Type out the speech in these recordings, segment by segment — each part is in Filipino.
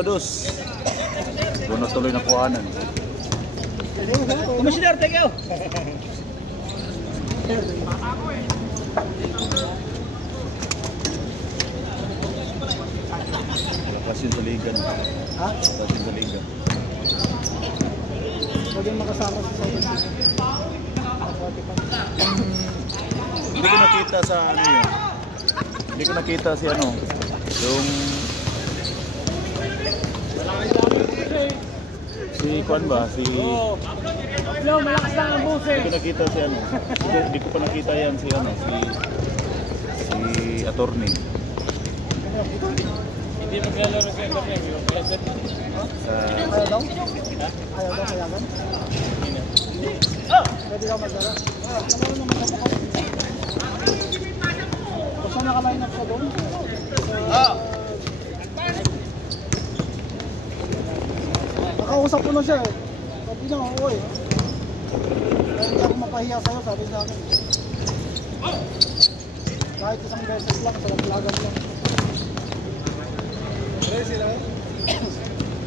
Dos. Doon na tuloy na kuhanan. Commissioner, thank you. Lakas yung saligan. Ha? Lakas yung saligan. Pwede makasama sa Southern City. Hindi ko nakita sa ano yun. Hindi ko nakita si ano. Yung... Si Kwan ba? Si... No, malakas lang ang boses. Hindi ko nakita si ano. Hindi ko pa nakita yan si ano. Si attorney. Hindi maglalaro sa interview. Ayaw daw? Ayaw daw kayagan? Pwede daw maglaro. Naman naman ako. Basta nakaline up ka doon? Nakausap ko na siya eh. Sabi niya, oo eh. Kaya hindi ako mapahiya sa'yo, sabi sa akin. Kahit isang beses lang, sa laglagan lang.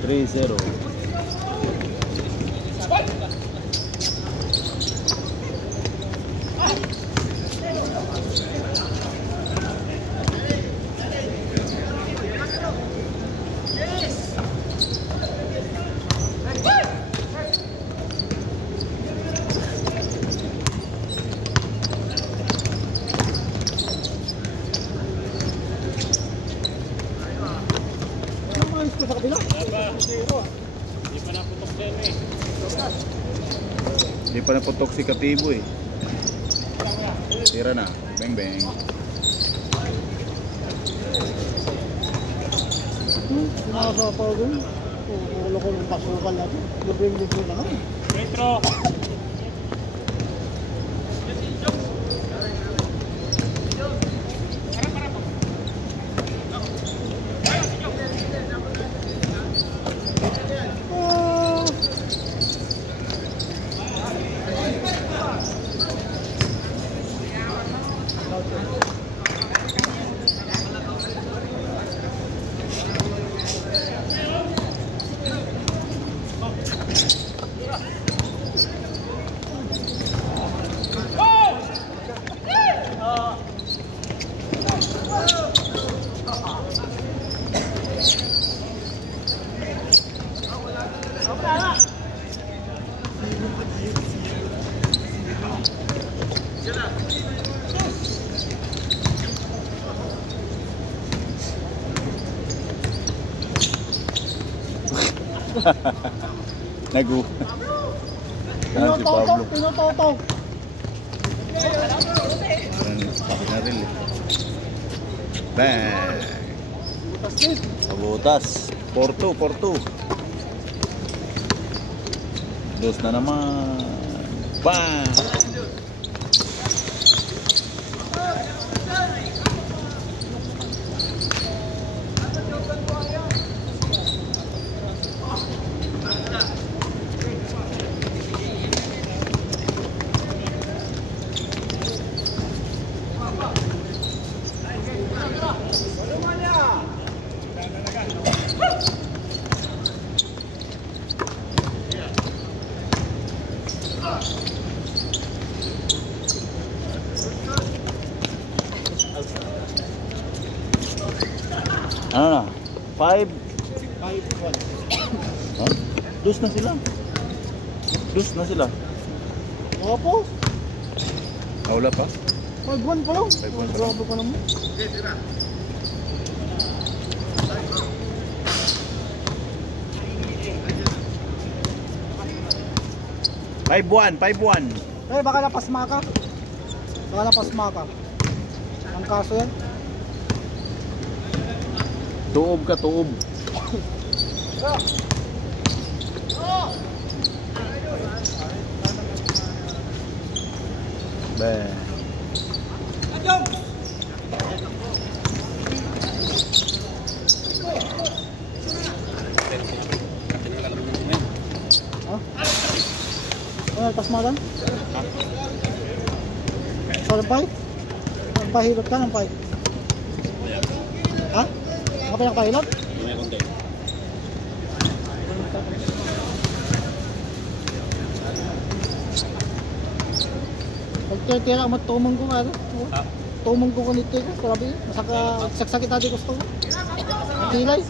3-0. Sa kabila? Hindi pa naputok din eh. Hindi pa naputok si Katibo eh. Tira na. Bang bang. Sinasapa doon. Ulo ko ng pasukan natin. Libre-libre na lang. Retro! Nagu. Yan si Pablo. Pinototok. Bakit na rin eh. Bang! Pabutas. 4-2, 4-2. Dos na naman. Bang! Ano na? 5? 5-1. Huh? Dos na sila. Dos na sila. Oo po. Wala pa? 5-1 pa lang. 5-1 pa. Grabe pa naman. Five one. Eh, baka napasma ka. Baka napasma ka. Ang kaso yan. Tuob ka, tuob. Bang. Ano, pasma lang? Sa lampay? Nagpahilot ka ng pay? Ha? Ako pinagpahilot? May konti. tira amat tumang ko ano. Ha? Tumang ko kanito ko. Grabe. Masaka saksakit ati gusto ko. Tilay.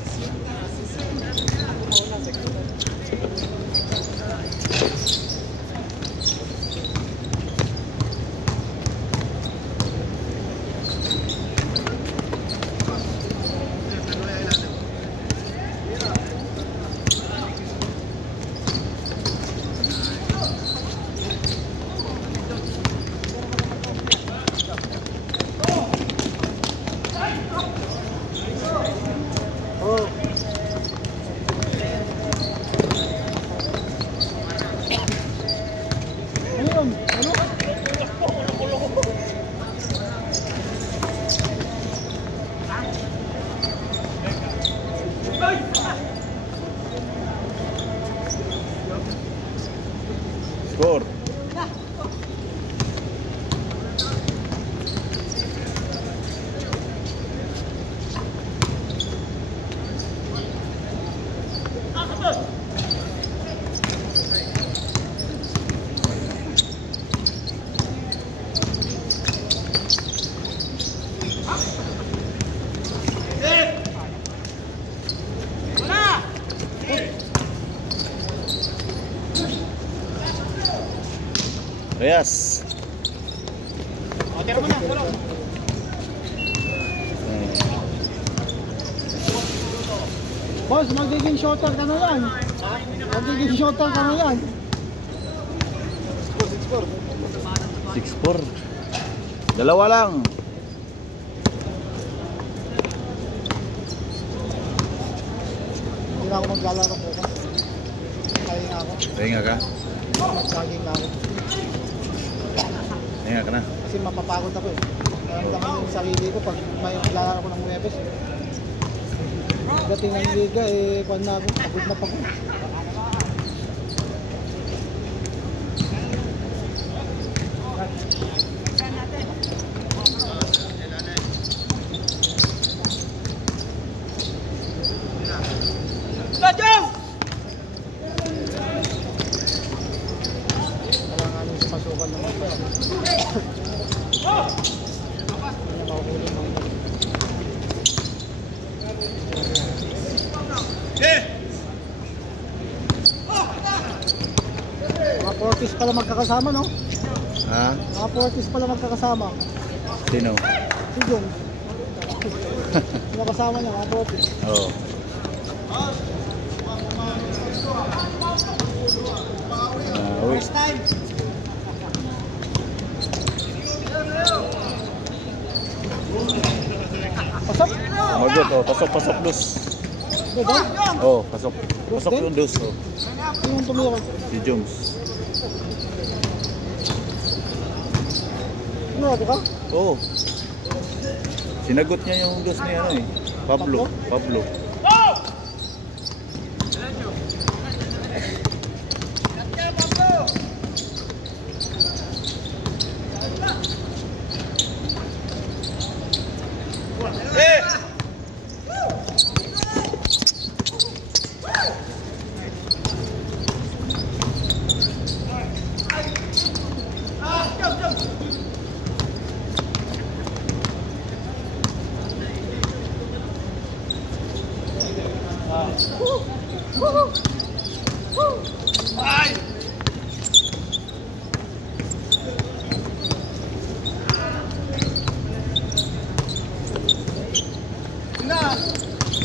Oh. Ano yun? Ano? Score. Reyes. O, tira mo na. Tulong. Boss, magiging shooter ka na yan. Magiging shooter ka na yan. 6-4. Dalawa lang. Hindi na ako maglalaro ko. Kaya nga ako. Pahinga ka? Magsaging na ako. Pahinga ka na. Kasi mapapagod ako eh. Naramdaman yung sarili ko pag may maglalaro ko ng Huwebes. Dating ng liga eh, kwan na ako. Pagod na pagod. Kailangan yung pasukan ng mga hindi na mahuhuli ng mga 40s pala magkakasama, no? Ha? Mga 40s pala magkakasama. Sino? Si Jong. Nakasama niya, mga 40s. Oo. Uy. Pasok! Magot, oh. Pasok, pasok, dos. Diba? Oh, pasok. Pasok yung dos, oh. Yung tumira. Si Jones. Ano natin ka? Oo. Sinagot niya yung dos ni ano eh. Pablo. Pablo.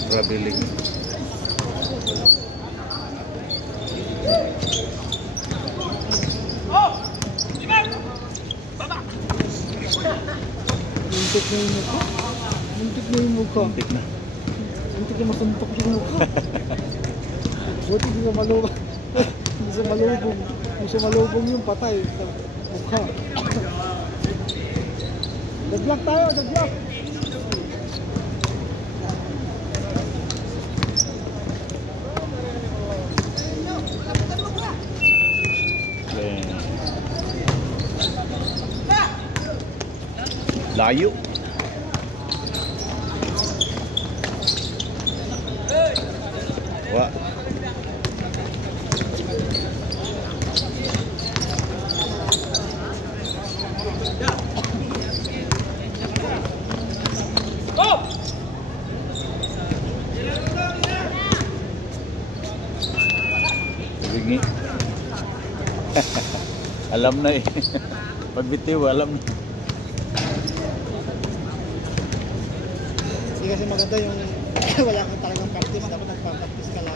Traveling. Muntik na yung mukha. Muntik na yung mukha. Muntik na. Muntik na masuntok yung mukha. Buti hindi sa malubong. Hindi sa malubong. Hindi sa malubong yung patay sa mukha. Daglag tayo, daglag. Layo. Wah. Bingi. Alam na eh. Pagbitiw, alam na. Hindi kasi maganda yung wala kang talagang practice, dapat nagpa-practice ka lang.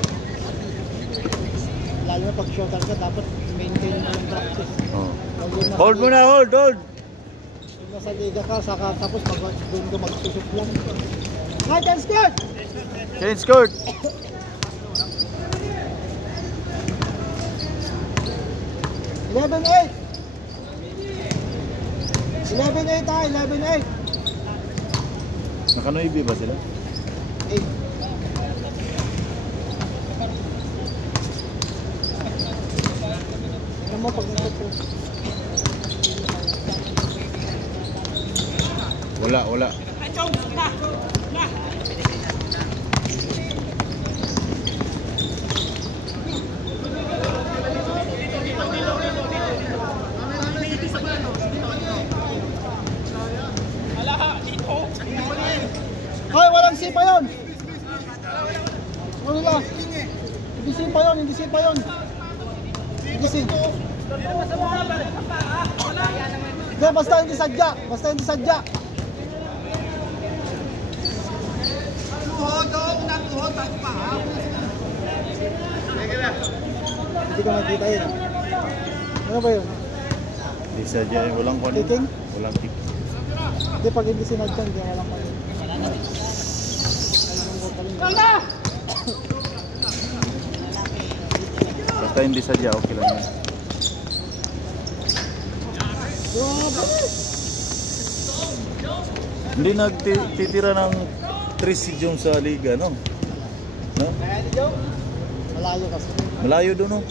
Lalo na pag shooter ka, dapat maintain mo yung practice. Oh. Huwag yung nasa Hold mo na, hold. Yung nasa liga ka, saka tapos pag doon ka magsusut lang. Right and squad! Change court. 11-8! 11-8 tayo, 11-8! Nakanoibi ba sila? 8. Ano mo pag nagtuturo? Wala. Hoy, walang sipa yun! Wala. Hindi sipa yun, hindi sipa yun. Hindi sipa. Hindi, basta hindi sadya. Basta hindi sadya. Hindi ko makita yun. Ano ba yun? Di sadya, walang kwan. Kicking? Walang kick. Hindi, pag hindi sinadya, hindi walang pa yun. Basta hindi sadya, okay lang yan. Hindi nagtitira ng 3 si Jong sa liga, no? No? Malayo kasi. Malayo doon, no?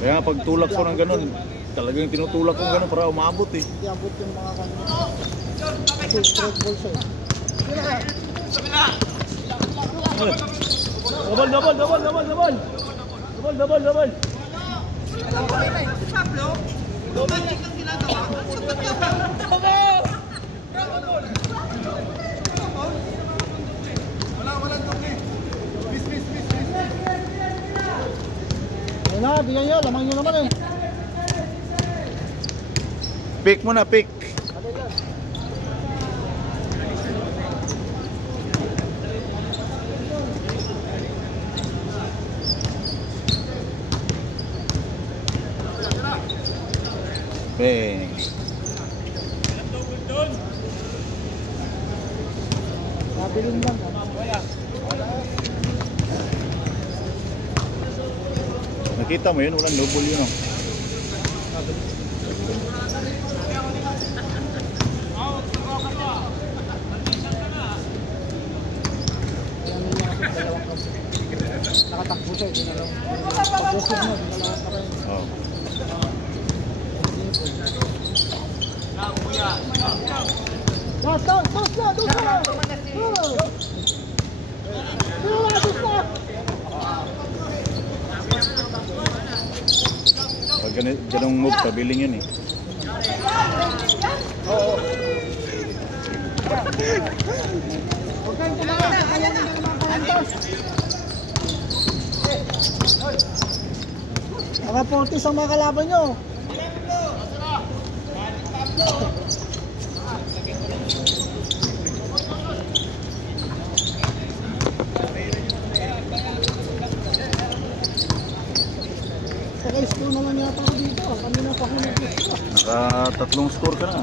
Kaya nga, pag tulak ko ng ganun, talagang tinutulak ko ng ganun para umabot eh. Hindi abot yung mga kanina. Kasi straight ball siya eh. Double. Ayun na, bigyan nyo. Lamang nyo naman eh. Pick muna, pick. Bang. Nabilin lang. Nakita mo yun, walang double yun, oh. Nakatakbo siya. Pag-usog mo, dinalawang ka rin. Oh. Dos na! Pag ganong move, pabiling yun eh. Huwag kayong tumakas. Kaya nyo naman kalantos. Mga 40 ang mga kalaban nyo. Saka-score naman yata ako dito. Kanina pa ako nag-score. Naka-3 score ka na.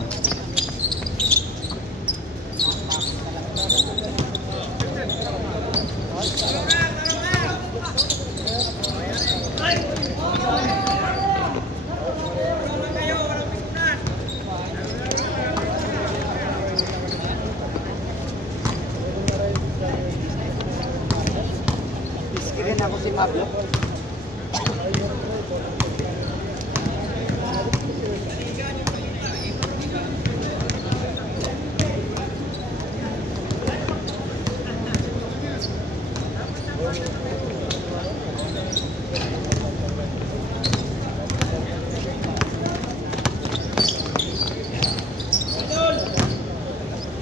Iskirin ako si Pablo.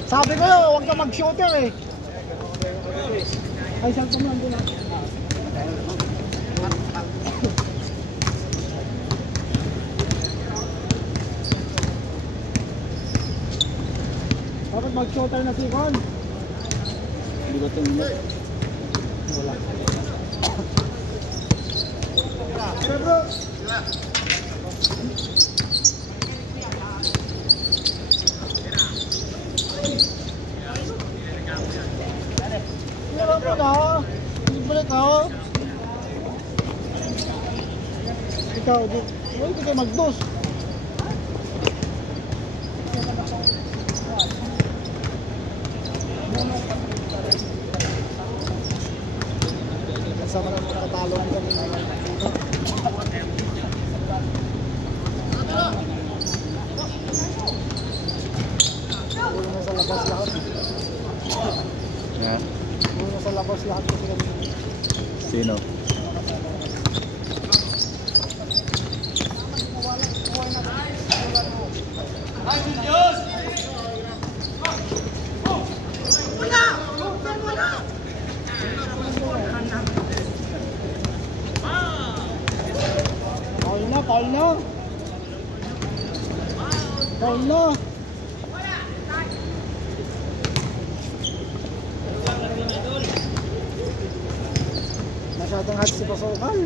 Sabi ko yun, huwag ka mag-shooter eh. Ay, saan ka man doon? mag-shooter na si Juan. Hindi ba itong Wala. Hey bro! Meron mo na! Balik ako! Ikaw, hindi kayo mag-dos. Kasama na nakatalo ang kanina. Puro na sa labas lahat. ha? Puro na sa labas lahat kasi kanina. Sino? Paul na, Paul na! Paul na! Masyadong hot si Pasokal.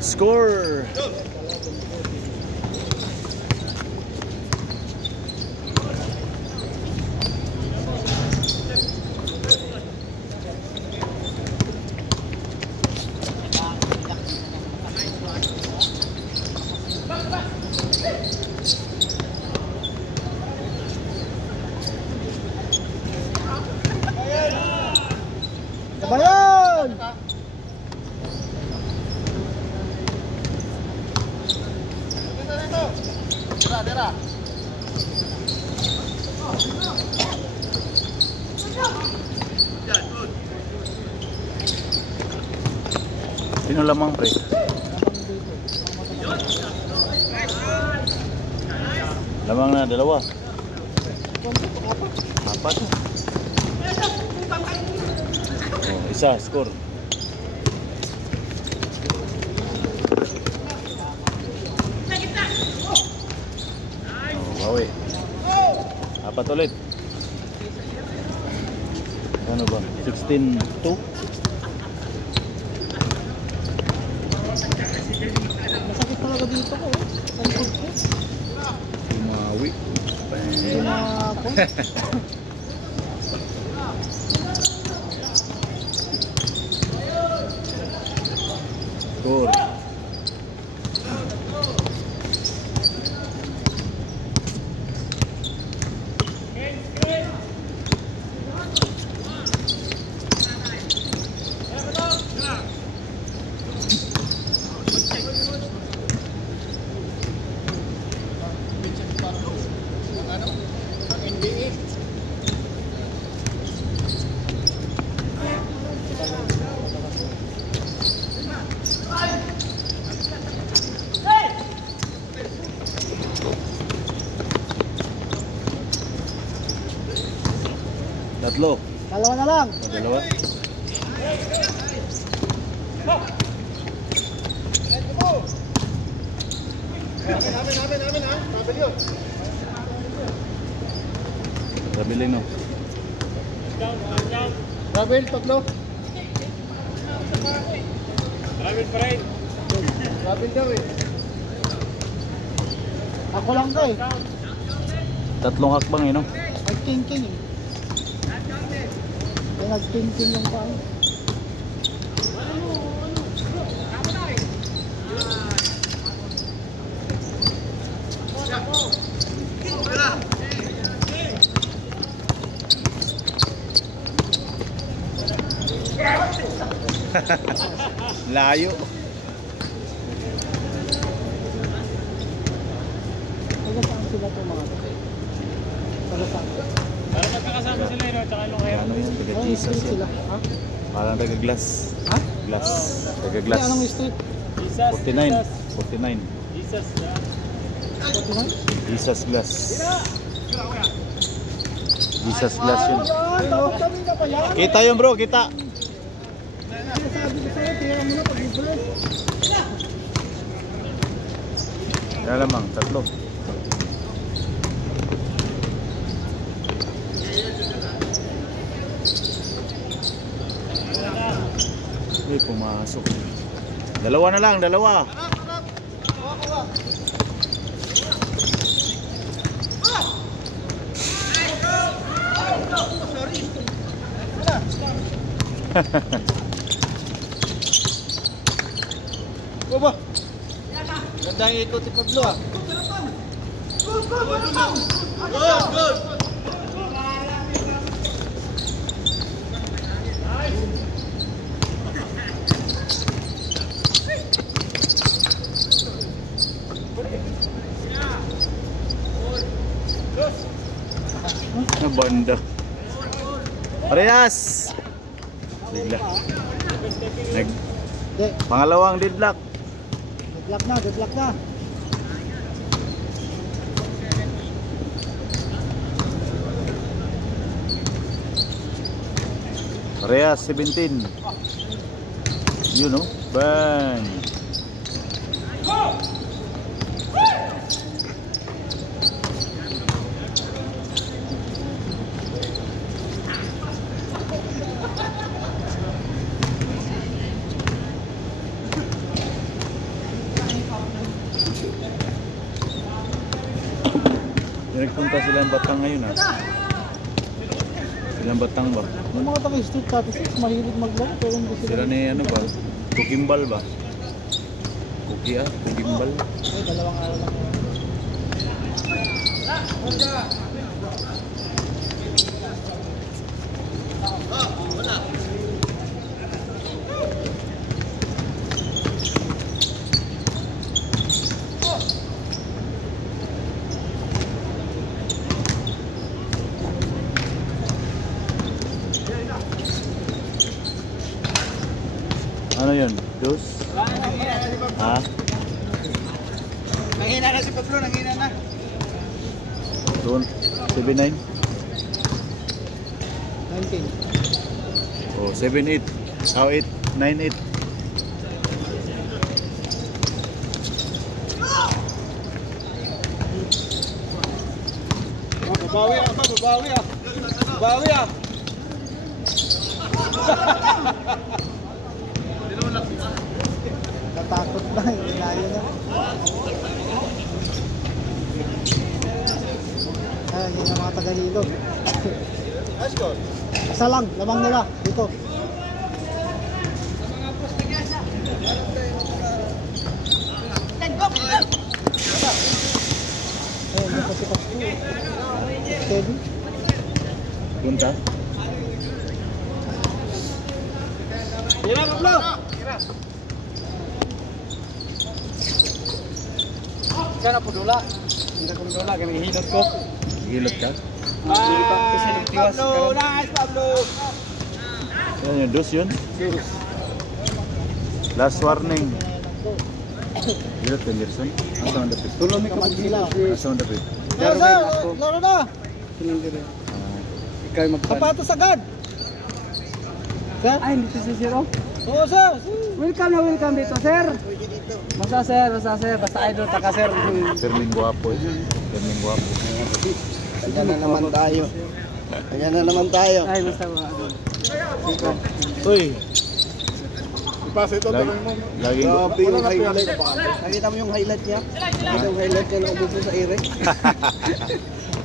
Score! Kabayan! Sino lamang pre? Lamang na dalawa. Apat. Oh, isa, score. Oh, bawi. Apat ulit. Ano ba? 16-2? Masakit talaga dito ko. Sa likod ko. Umawi. Hindi na ako. Score. Tatlo. Dalawa na lang. O, dalawa. Rabiling no. Rabel, tatlo. Rabel pa rin. Rabel daw eh. Ako lang to eh. Tatlong hakbang eh no. Nag-king-king eh. Kaya nag-king-king yung pao. Layo. Taga saan sila ito mga to? Taga saan? Para magkakasama sila yun, tsaka yung kaya. Ano yun? Taga Anong Jesus street yun. sila? Ha? Parang taga glass. Ha? Glass. Taga Hindi, glass. anong street? Jesus. 49. 49. Jesus. 49? Jesus glass. Jesus glass yun. Kami na pa yan. Kita yun bro, kita. Sabi ko sa'yo, tira mo na pag-ibres. Yan lamang, tatlo. Ay, pumasok. Dalawa na lang, dalawa. Baba. Ganda yung ikot si Pablo ah. Na banda. Parehas. Bigla. Pangalawang deadlock. Deadlock na. Parehas 17. You know, bang. Nagpunta silang Batang ngayon ha. Silang Batang ba? Yung mga taga-street statistics, mahilig maglaro pero hindi sila. Sila ni ano ba? Kukimbal ba? Kuki ah? Kukimbal? Ay, dalawang araw lang. Ano yun? Dos? Ha? Nanghina na si Pablo, nanghina na. 79? 19. Oh, 7-8. Oh, 8. 9-8. Babawi ah, babawi ah. Babawi ah. Natakot na, ilayo na. Ayan, yun ang mga taga-hilo. Isa lang, lamang nila, dito. Ayan, yung pasipas ko. Steady. Punta? Tira, Pablo! Sana po dula. Hindi ko dula, kami hilot ko. Gilot ka? Pablo, nice Pablo! Yan yung dos yun? Last warning. Gilot ka, Gerson? Asa ang dapit? Tulong may kapag sila. Asa ang dapit? Laro na! Ah, Kapatos agad! Sir? Ay, dito si Sir. Oh. Oo, sir! Welcome na welcome dito, Sir. Basta Sir. Basta idol taka, Sir. Fermin Guapo. Fermin Guapo. Ayan na naman tayo. Ayan na naman tayo. Ay, basta. Uy! Ipasa ito, Lagi, laging grabe yung highlight. Nakita mo yung highlight niya? Yung highlight niya na umupo sa Eric.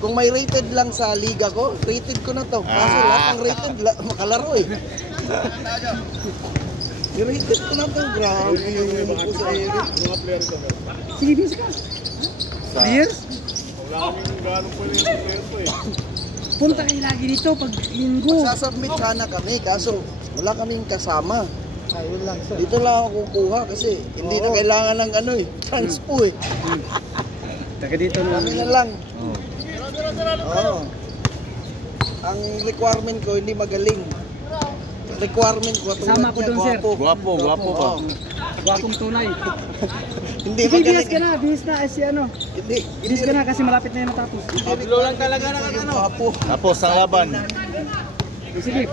Kung may rated lang sa liga ko, rated ko na to. Kaso lahat ng rated, makalaro eh. I-rated ko na to. Grabe yung umupo sa Eric. Mga player ko. Sige, busy ka. sa... Years? Wala kaming gano'ng pwede yung player ko eh. Punta kayo lagi dito pag linggo. Sasubmit sana kami, kaso wala kaming kasama. Ayun lang, sir. Dito lang ako kukuha kasi hindi na kailangan ng ano eh, transpo eh. Taga dito na. Kami na lang. Oh. Oo. Ang requirement ko hindi magaling. Requirement ko Kasama ko doon, sir. Guwapo ba? Oo. Gwapong tunay. Hindi Sige, bihis magaling. ka na, bihis na, si ano. Hindi. Bihis ka na kasi malapit na yung matapos. Pablo lang talaga ng ano. Tapos ang laban. Sige.